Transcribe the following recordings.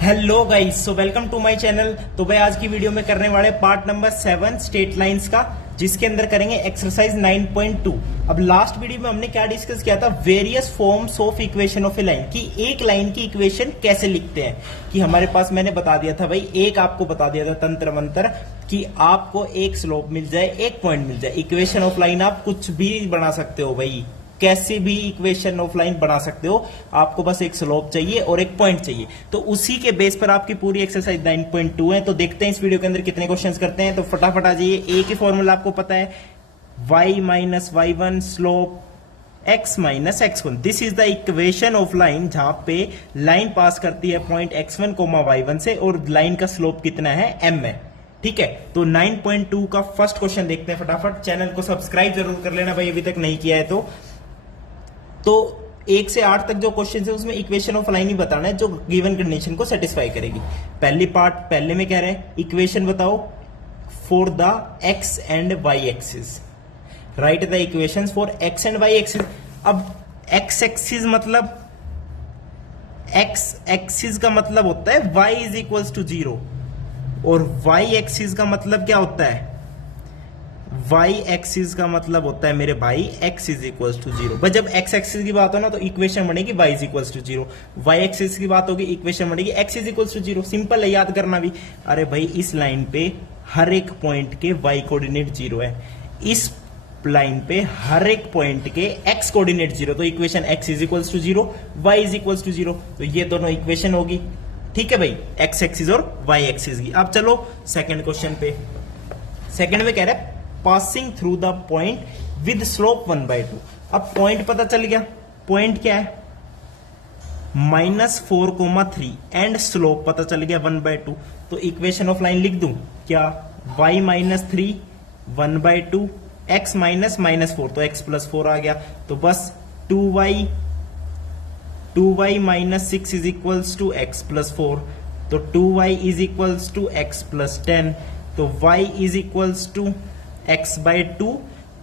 Hello guys, so welcome to my channel. तो भाई आज की वीडियो में करने वाले पार्ट नंबर 7 स्ट्रेट लाइंस का, जिसके अंदर करेंगे एक्सरसाइज 9.2। अब लास्ट वीडियो में हमने क्या डिस्कस किया था, various forms of equation of a line, कि एक लाइन की इक्वेशन कैसे लिखते हैं। कि हमारे पास मैंने बता दिया था भाई, एक आपको बता दिया था तंत्र मंत्र कि आपको एक स्लोप मिल जाए, एक पॉइंट मिल जाए। इक्वेशन ऑफ लाइन आप कुछ भी बना सकते हो भाई, कैसे भी इक्वेशन ऑफ लाइन बना सकते हो। आपको बस एक स्लोप चाहिए और एक पॉइंट चाहिए। तो उसी के बेस पर आपकी पूरी एक्सरसाइज 9.2 है। तो देखते हैं इस वीडियो के अंदर कितने क्वेश्चंस करते हैं। तो फटाफट आ जाइए। एक ही फॉर्मूला आपको पता है, y minus Y one slope x minus x1। This is the equation of line, जहां पे लाइन पास करती है पॉइंट x1 कोमा y1 से, और लाइन का स्लोप कितना है, m है। ठीक है, तो 9.2 का फर्स्ट क्वेश्चन देखते हैं फटाफट। चैनल को सब्सक्राइब जरूर कर लेना भाई, अभी तक नहीं किया है तो 1 से 8 तक जो क्वेश्चन है उसमें इक्वेशन ऑफ लाइन ही बताना है जो गिवन कंडीशन को सेटिस्फाई करेगी। पहली पार्ट पहले में कह रहे हैं, इक्वेशन बताओ for the X and Y axis. Right the equations for X and Y axis. अब एक्स एक्सिस मतलब, एक्स एक्सिस का मतलब होता है y इज इक्वल्स टू 0, और y एक्सिस का मतलब क्या होता है, y एक्सिस का मतलब होता है मेरे भाई x इज इक्वल्स टू 0। बस जब x एक्सिस की बात हो ना तो इक्वेशन बनेगी y is equals to 0, y axis की बात होगी इक्वेशन बनेगी x is equals to 0। Simple है, याद करना भी। अरे भाई इस लाइन पे हर एक पॉइंट के y कोऑर्डिनेट 0 है, इस लाइन पे हर एक पॉइंट के x कोऑर्डिनेट 0, तो equation x is equals to 0, y is equals to 0। तो ये दोनों इक्वेशन होगी। ठीक है भाई, x एक्सिस और y एक्सिस की। अब चलो सेकंड क्वेश्चन पे। सेकंड में कह रहा है passing through the point with slope 1/2। अब पॉइंट पता चल गया, पॉइंट क्या है, -4,3, एंड स्लोप पता चल गया 1/2। तो इक्वेशन ऑफ लाइन लिख दूं क्या, y माइनस 3 1/2, x माइनस -4, तो x प्लस 4 आ गया। तो बस 2y minus 6 is equals to x plus 4, तो 2y is equals to x plus 10, तो y is equals to x/2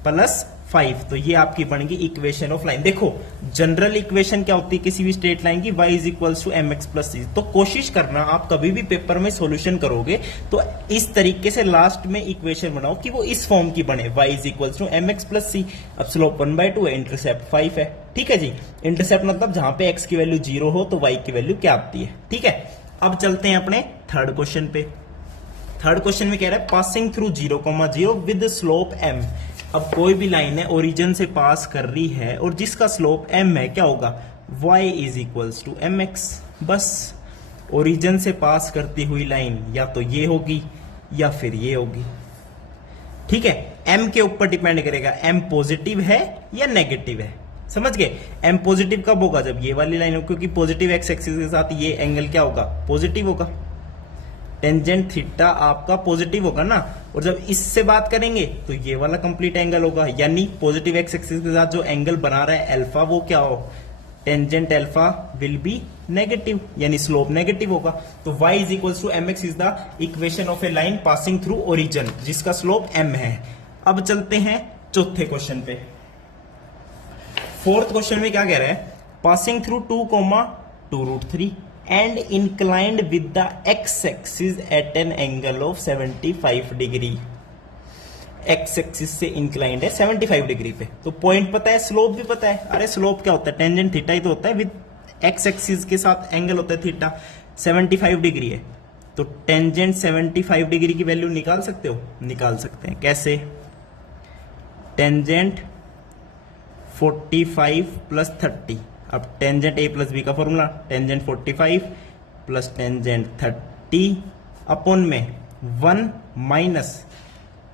plus 5। तो ये आपकी बन गई इक्वेशन ऑफ लाइन। देखो जनरल इक्वेशन क्या होती है किसी भी स्ट्रेट लाइन की, y is equals to mx plus c। तो कोशिश करना आप कभी भी पेपर में सॉल्यूशन करोगे तो इस तरीके से लास्ट में इक्वेशन बनाओ कि वो इस फॉर्म की बने, y is equals to mx plus c। अब स्लोप 1/2 है, इंटरसेप्ट 5 है। ठीक है जी, इंटरसेप्ट मतलब जहां पे x की वैल्यू 0 हो तो y की वैल्यू क्या आती है। ठीक है, अब चलते हैं अपने थर्ड क्वेश्चन पे। थर्ड क्वेश्चन में कह रहा है passing through 0,0 with slope m। अब कोई भी लाइन है ओरिजिन से पास कर रही है और जिसका स्लोप m है, क्या होगा, y is equals to mx। बस ओरिजिन से पास करती हुई लाइन या तो ये होगी या फिर ये होगी। ठीक है, m के ऊपर डिपेंड करेगा, m पॉजिटिव है या नेगेटिव है। समझ गए, m पॉजिटिव कब होगा, जब ये वाली लाइन हो, क्योंकि पॉजिटिव एक्स एक्सिस के साथ ये एंगल क्या होगा, पॉजिटिव होगा। टेंजेंट थीटा आपका पॉजिटिव होगा ना, और जब इससे बात करेंगे तो ये वाला कंप्लीट एंगल होगा, यानी पॉजिटिव एक्स एक्सिस के साथ जो एंगल बना रहा है अल्फा, वो क्या हो, tangent alpha will be negative, यानी स्लोप नेगेटिव होगा। तो y is equals to mx is the equation of a line passing through origin जिसका स्लोप m है। अब चलते हैं चौथे क्वेश्चन पे। फोर्थ क्वेश्चन में क्या कह रहा है, passing through 2,2√3 and inclined with the x-axis at an angle of 75 degree. x axis से इंक्लाइंड है 75 डिग्री पे। तो पॉइंट पता है, स्लोप भी पता है। अरे स्लोप क्या होता है, टेंजेंट थीटा ही तो होता है, विद x एक्सिस के साथ एंगल होता है थीटा, 75 डिग्री है। तो टेंजेंट 75 डिग्री की वैल्यू निकाल सकते हो, निकाल सकते हैं। कैसे, टेंजेंट 45 प्लस 30। अब टेंजेंट a प्लस बी का formula, tangent 45 plus tangent 30 upon में 1 minus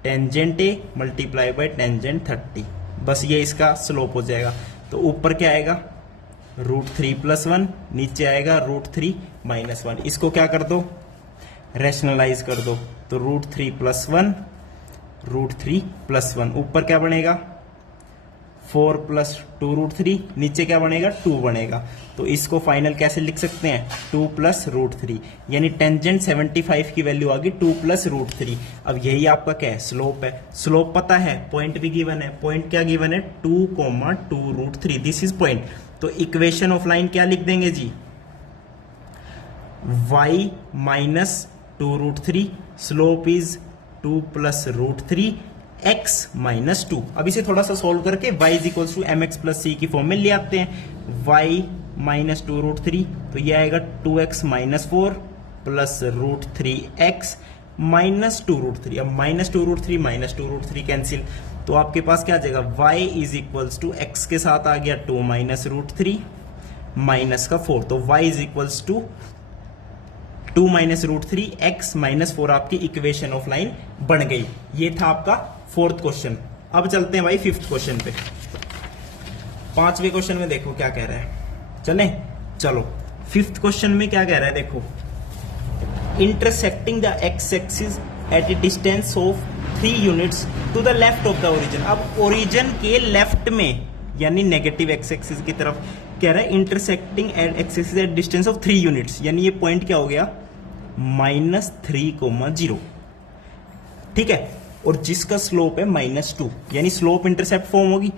tangent a multiply by tangent 30। बस ये इसका स्लोप हो जाएगा। तो ऊपर क्या आएगा, √3 प्लस 1, नीचे आएगा √3 माइनस 1। इसको क्या कर दो, रैशनलाइज कर दो। तो √3 प्लस 1, √3 प्लस 1, ऊपर क्या बनेगा 4 प्लस 2√3, नीचे क्या बनेगा 2 बनेगा। तो इसको फाइनल कैसे लिख सकते हैं, 2 प्लस √3, यानी टेंजेंट 75 की वैल्यू आ गई 2 प्लस √3। अब यही आपका क्या है, स्लोप है। स्लोप पता है, पॉइंट भी गिवन है। पॉइंट क्या गिवन है, 2,2√3, दिस इज पॉइंट। तो इक्वेशन ऑफ लाइन क्या लिख देंगे जी, y minus 2√3, slope is 2 plus √3, x minus 2। अब इसे थोड़ा सा सोल्व करके y is equals to mx plus c की फॉर्म में ले आते हैं। y माइनस 2√3, तो ये आएगा 2x minus 4 plus √3x minus 2√3। अब माइनस 2√3 माइनस 2√3 कैंसिल, तो आपके पास क्या आ जाएगा, y is equals to x के साथ आ गया 2 माइनस √3 माइनस का 4, तो y is equals to 2 minus √3 x minus 4 आपकी इक्वेशन ऑफ लाइन बन गई। ये था आपका फोर्थ क्वेश्चन। अब चलते हैं भाई फिफ्थ क्वेश्चन पे। पांचवें क्वेश्चन में देखो क्या कह रहा है, चले चलो। फिफ्थ क्वेश्चन में क्या कह रहा है देखो, intersecting the X axis at a distance of 3 units to the left of the origin. अब ओरिजिन के लेफ्ट में यानी नेगेटिव एक्स एक्सिस की तरफ कह रहा है intersecting at x axis at distance of 3 units, यानी ये पॉइंट क्या हो गया, -3,0। ठीक है, और जिसका स्लोप है -2, यानी स्लोप इंटरसेप्ट फॉर्म होगी।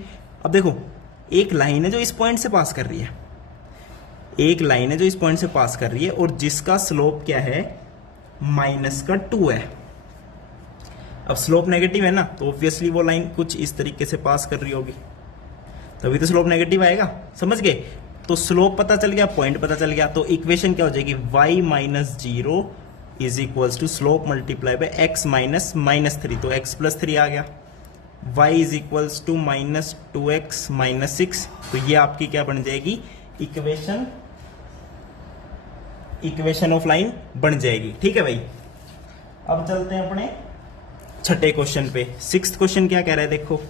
अब देखो एक लाइन है जो इस पॉइंट से पास कर रही है, एक लाइन है जो इस पॉइंट से पास कर रही है और जिसका स्लोप क्या है, -2 है। अब स्लोप नेगेटिव है ना, तो ऑब्वियसली वो लाइन कुछ इस तरीके से पास कर रही होगी, तभी तो स्लोप नेगेटिव आएगा। समझ गए? तो स्लोप पता चल गया, पॉइंट पता चल गया, तो इक्वेशन क्या हो जाएगी, y minus 0 is equals to slope multiply by x minus -3, तो x प्लस 3 आ गया। y is equals to -2x minus 6, तो ये आपकी क्या बन जाएगी, इक्वेशन ऑफ लाइन बन जाएगी। ठीक है भाई, अब चलते हैं अपने छठे क्वेश्चन पे। सिक्स्थ क्वेश्चन क्या कह रहा है देखो,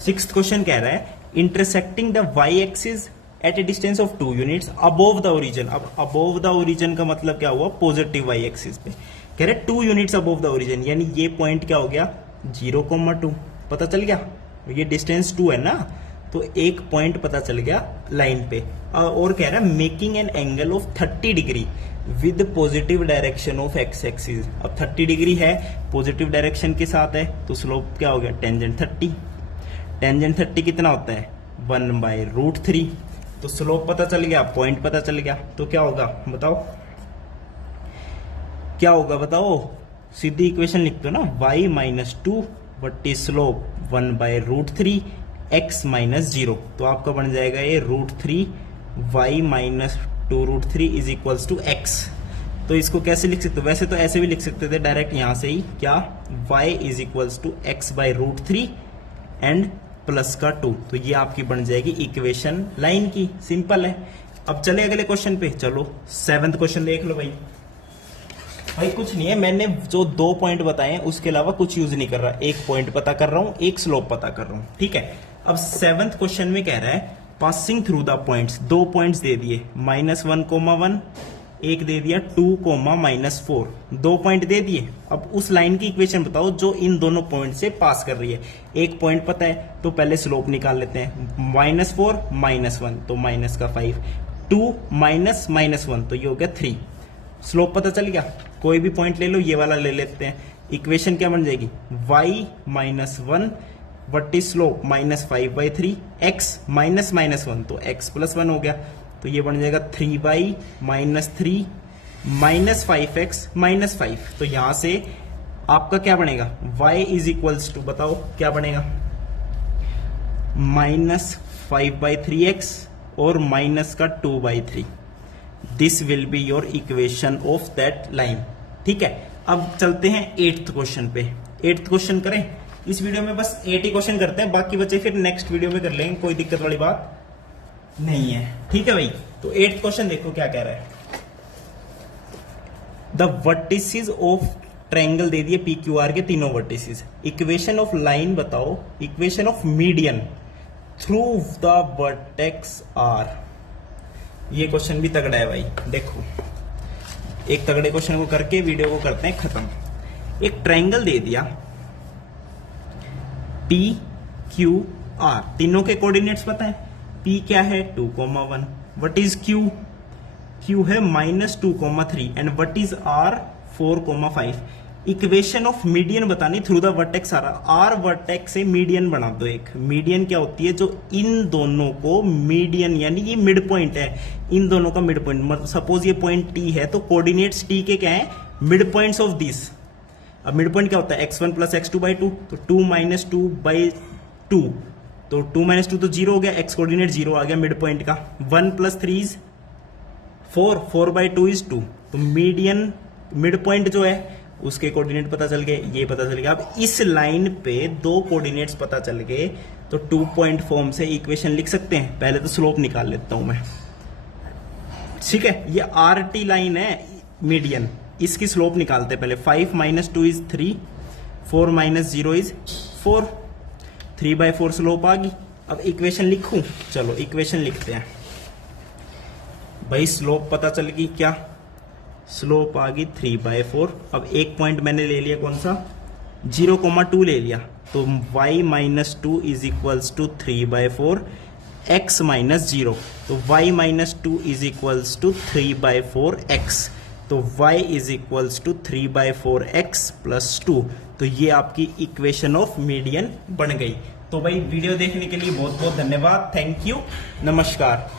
सिक्स्थ क्वेश्चन कह रहा है intersecting the y axis at a distance of 2 units above the origin. अब अबोव द ओरिजिन का मतलब क्या हुआ, पॉजिटिव y एक्सिस पे कह रहे 2 यूनिट्स अबोव द ओरिजिन, यानी ये पॉइंट क्या हो गया, 0,2 पता चल गया, ये डिस्टेंस 2 है ना, तो एक पॉइंट पता चल गया लाइन पे। और कह रहा है making an angle of 30 degree with positive direction of x axis. अब 30 डिग्री है, पॉजिटिव डायरेक्शन के साथ है, तो स्लोप क्या हो गया, टेंजेंट 30। टेंजेंट 30 कितना होता है, 1/√3, तो स्लोप पता चल गया, पॉइंट पता चल गया, तो क्या होगा बताओ, क्या होगा बताओ, सीधी इक्वेशन लिख दो ना, y minus 2 what is slope 1/√3 x minus 0, तो आपका बन जाएगा ये √3 y minus 2√3 is equals to x। तो इसको कैसे लिख सकते हो, वैसे तो ऐसे भी लिख सकते थे डायरेक्ट यहां से ही, क्या y is equals to x/√3 and plus का 2, तो ये आपकी बन जाएगी इक्वेशन लाइन की, सिंपल है। अब चले अगले क्वेश्चन पे, चलो 7th क्वेश्चन देख लो भाई। भाई कुछ नहीं है, मैंने जो 2 पॉइंट बताए हैं उसके अलावा कुछ यूज नहीं कर रहा, एक पॉइंट पता कर रहा हूं, एक स्लोप पता कर रहा हूं। ठीक है, अब 7th क्वेश्चन में कह रहा है passing through the points, 2 points दे दिए, -1,1, एक दे दिया 2, -4, 2 पॉइंट दे दिए। अब उस लाइन की इक्वेशन बताओ जो इन दोनों पॉइंट से पास कर रही है। एक पॉइंट पता है तो पहले स्लोप निकाल लेते हैं, -4 -1 तो -5, 2 -1 तो ये हो गया 3। स्लोप पता चल गया, कोई भी पॉइंट ले लो, ये वाला ले लेते हैं। इक्वेशन क्या बन जाएगी, y -1 what is slope -5/3, x -1 तो x + 1 हो गया, तो ये बन जाएगा 3y -3 -5x -5। तो यहां से आपका क्या बनेगा, y इज इक्वल्स टू बताओ क्या बनेगा, -5/3x और -2/3। This will be your equation of that line. ठीक है, अब चलते हैं 8th क्वेश्चन पे। 8th क्वेश्चन करें, इस वीडियो में बस 8 ही क्वेश्चन करते हैं, बाकी बचे फिर नेक्स्ट वीडियो में कर लेंगे, कोई दिक्कत वाली बात नहीं है। ठीक है भाई, तो 8th क्वेश्चन देखो क्या कह रहा है, द वर्टिसेस ऑफ ट्रायंगल दे दिए PQR के तीनों वर्टिसेस, इक्वेशन ऑफ लाइन बताओ, equation of median through the vertex R। ये क्वेश्चन भी तगड़ा है भाई, देखो एक तगड़े क्वेश्चन को करके वीडियो को करते हैं खत्म। एक ट्रायंगल दे दिया PQR, तीनों के कोऑर्डिनेट्स पता है, P क्या है 2,1, व्हाट इज Q, Q है -2,3 and what is R 4,5। Equation of median बतानी थ्रू द वर्टेक्स आ रहा, आर वर्टेक्स से मीडियन बना दो एक। मीडियन क्या होती है, जो इन दोनों को मीडियन यानी ये मिड पॉइंट है, इन दोनों का मिड पॉइंट, मतलब सपोज ये पॉइंट टी है तो कोऑर्डिनेट्स टी के क्या है, मिड पॉइंट्स ऑफ दिस। अब मिड पॉइंट क्या होता है, x1 प्लस x2 बाई 2, तो 2 माइनस 2 बाई 2, तो 2 माइनस 2 तो 0 हो गया, x कोऑर्डिनेट 0 आ गया मिड पॉइंट का। 1 प्लस 3 इज 4, 4 बाई 2 इज 2, तो मीडियन मिड पॉइंट जो है उसके कोऑर्डिनेट पता चल गए, ये पता चल गया। अब इस लाइन पे दो कोऑर्डिनेट्स पता चल गए तो 2 पॉइंट फॉर्म से इक्वेशन लिख सकते हैं। पहले तो स्लोप निकाल लेता हूं मैं, ठीक है। ये आर टी लाइन है मीडियन, इसकी स्लोप निकालते हैं पहले। 5 minus 2 is 3, 4 minus 0 is 4, 3/4 slope आ गई। अब इक्वेशन लिखूं, चलो इक्वेशन लिखते हैं भाई। स्लोप पता चल गई, क्या स्लोप आ गई 3/4। अब एक पॉइंट मैंने ले लिया, कौन सा, 0,2 ले लिया, तो y minus 2 is equals to 3/4 x minus 0, तो y minus 2 is equals to 3/4 x, तो y is equals to 3/4 x plus 2। तो ये आपकी इक्वेशन ऑफ मीडियन बन गई। तो भाई वीडियो देखने के लिए बहुत बहुत धन्यवाद, थैंक यू, नमस्कार।